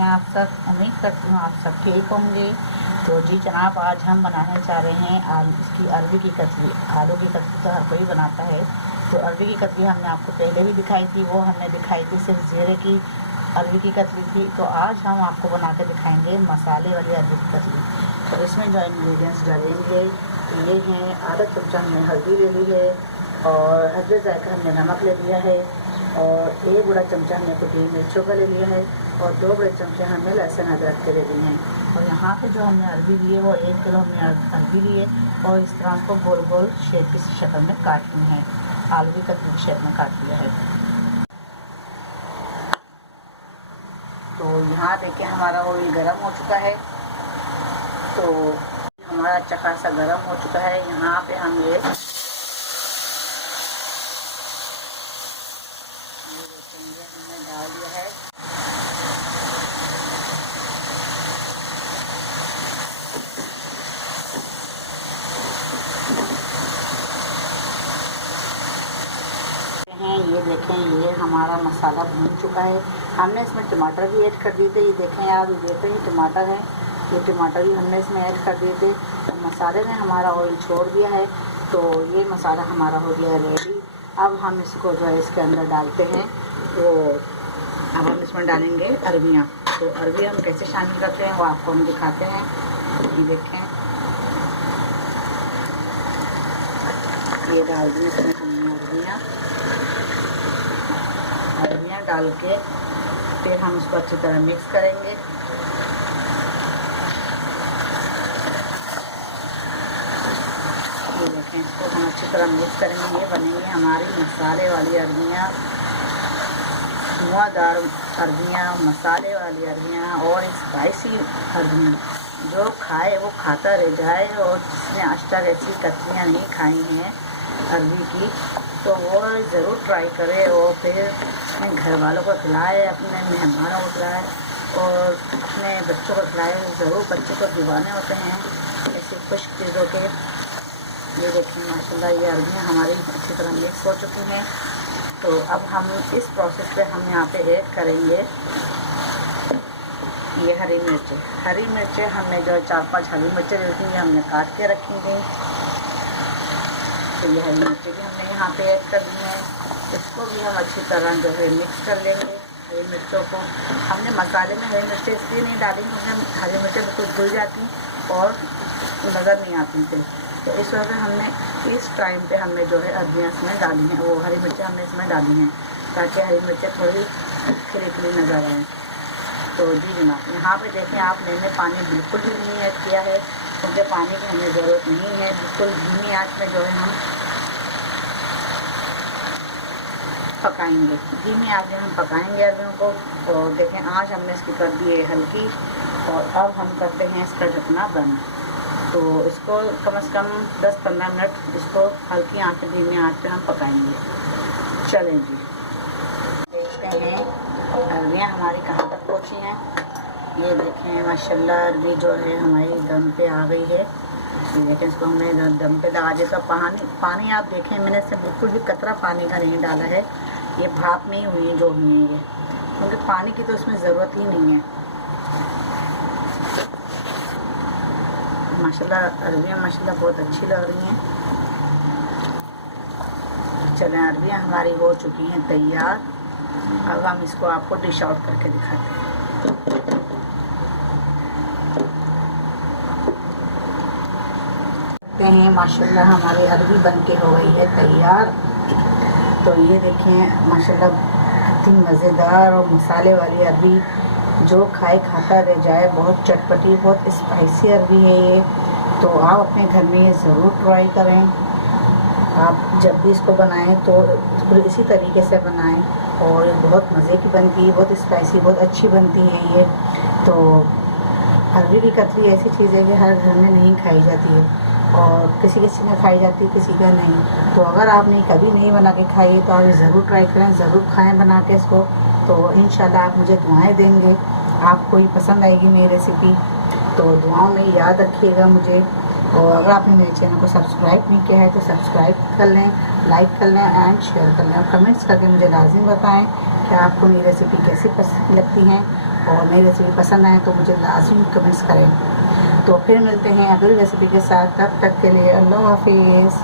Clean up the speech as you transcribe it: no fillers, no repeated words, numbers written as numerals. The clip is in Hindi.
कैसे हैं आप सब। उम्मीद करती हूँ आप सब ठीक होंगे। तो जी जनाब, आज हम बनाने जा रहे हैं इसकी अरबी की कतली। आलू की कतली तो हर कोई बनाता है, तो अरबी की कतली हमने आपको पहले भी दिखाई थी। वो हमने दिखाई थी सिर्फ ज़ीरे की अरबी की कतली थी। तो आज हम आपको बना के दिखाएंगे मसाले वाली अरबी की कतली। तो इसमें जो इंग्रेडिएंट्स डालेंगे ये हैं, आधा चमचा हमने हल्दी ले ली है और हल्दी जायका हमने नमक ले लिया है और 1 बड़ा चमचा हमने कुटी मिर्चों का ले लिया है और 2 बड़े चमचे हमने लहसुन अदरक के ले लिए हैं। और यहाँ पे जो हमने अरबी ली है वो 1 किलो हमने अरबी ली है और इस तरह उसको गोल गोल शेप की शक्ल में काटनी है। आलू की कतली की शेप में काट लिया है। तो यहाँ देखिए हमारा ऑयल गर्म हो चुका है। तो हमारा अच्छा खासा गर्म हो चुका है। यहाँ पे हम ये हमने डाल दिया है। ये देखें, ये हमारा मसाला भून चुका है। हमने इसमें टमाटर भी ऐड कर दिए थे। ये देखें आप, ये देख रहे हैं टमाटर है, ये टमाटर भी हमने इसमें ऐड कर दिए थे। तो मसाले ने हमारा ऑयल छोड़ दिया है। तो ये मसाला हमारा हो गया है रेडी। अब हम इसको जो है इसके अंदर डालते हैं। तो अब हम इसमें डालेंगे अरबियाँ। तो अरबी हम कैसे शामिल करते हैं वो आपको हम दिखाते हैं। ये देखें, ये डाल दी इसमें हमने अरबियाँ डाल के फिर हम इसको अच्छी तरह मिक्स करेंगे। ये देखें, इसको हम अच्छी तरह मिक्स करेंगे। ये बनेंगी हमारी मसाले वाली अरबियाँ, धुआंधार अरबियाँ, मसाले वाली अरबियाँ और स्पाइसी अरबियाँ। जो खाए वो खाता रह जाए और जिसने आज तक ऐसी कतलियाँ नहीं खाई हैं अरबी की तो वो ज़रूर ट्राई करे और फिर अपने घर वालों को खिलाए, अपने मेहमानों को खिलाए और अपने बच्चों को खिलाए। ज़रूर बच्चों को दीवाने होते हैं ऐसी खुश चीज़ों के। ये देखिए माशाल्लाह, ये अरबियाँ हमारी अच्छी तरह मिक्स हो चुकी हैं। तो अब हम इस प्रोसेस पे हम यहाँ पे ऐड करेंगे ये हरी मिर्चें। हरी मिर्चें हमने जो 4-5 हरी मिर्चें लेती हैं हमने काट के रखी थी। तो ये हरी मिर्चें भी हमने यहाँ पे ऐड कर दी हैं। इसको भी हम अच्छी तरह जो है मिक्स कर लेंगे। हरी मिर्चों को हमने मसाले में हरी मिर्चें इसलिए नहीं डाली क्योंकि हरी मिर्चें बिल्कुल घुल जाती और नज़र नहीं आती थी। तो इस वजह से हमने इस टाइम पे हमने जो है अरबियाँ इसमें डाली हैं, वो हरी मिर्चें हमने इसमें डाली हैं ताकि हरी मिर्चें थोड़ी खिली खिली नज़र आएँ। तो जी जनाब, यहाँ पे देखें आप, मैंने पानी बिल्कुल भी नहीं ऐड किया है क्योंकि पानी की हमें ज़रूरत नहीं है। बिल्कुल धीमी आंच में जो है हम पकाएंगे, धीमी आंच में हम पकाएंगे अरबियों को। तो देखें आंच हमने इसकी कर दी है हल्की और अब हम करते हैं इसका ढकना बंद। तो इसको कम से कम 10-15 मिनट इसको हल्की आंच पे, धीमी आंच पे हम पकाएंगे। चलें जी, देखते हैं अरबियाँ हमारी कहाँ तक पहुँची हैं। ये देखें माशाल्लाह, अरबी जो है हमारी दम पे आ गई है। तो देखें, इसको हमने दम पे लगा दिया। तो पानी आप देखें, मैंने इससे बिल्कुल भी कतरा पानी का नहीं डाला है। ये भाप में ही हुई है जो हुई है ये, क्योंकि पानी की तो इसमें ज़रूरत ही नहीं है। माशाल्लाह अरबियाँ माशाल्लाह बहुत अच्छी लग रही हैं। चलें, अरबियाँ हमारी हो चुकी हैं तैयार। अब हम इसको आपको डिश आउट करके दिखाते हैं। माशाल्लाह हमारी अरबी बनके हो गई है तैयार। तो ये देखें माशाल्लाह कितनी मज़ेदार और मसाले वाली अरबी, जो खाए खाता रह जाए। बहुत चटपटी, बहुत स्पाइसी अरबी है ये। तो आप अपने घर में ये ज़रूर ट्राई करें। आप जब भी इसको बनाएं तो इसी तरीके से बनाएं और ये बहुत मज़े की बनती है, बहुत स्पाइसी, बहुत अच्छी बनती है ये। तो अरबी की कतली ऐसी चीज़ है कि हर घर में नहीं खाई जाती है और किसी किसी में खाई जाती है, किसी का नहीं। तो अगर आपने कभी नहीं बना के खाई है तो आप ज़रूर ट्राई करें, ज़रूर खाएं बना के इसको। तो इंशाल्लाह आप मुझे दुआएं देंगे, आपको ये पसंद आएगी मेरी रेसिपी। तो दुआओं में याद रखिएगा मुझे। और अगर आपने मेरे चैनल को सब्सक्राइब नहीं किया है तो सब्सक्राइब कर लें, लाइक कर लें एंड शेयर कर लें। और कमेंट्स करके मुझे लाजिम बताएं कि आपको मेरी रेसिपी कैसी पसंद लगती हैं और मेरी रेसिपी पसंद आए तो मुझे लाजमी कमेंट्स करें। तो फिर मिलते हैं अगली रेसिपी के साथ, तब तक के लिए अल्लाह हाफिज़।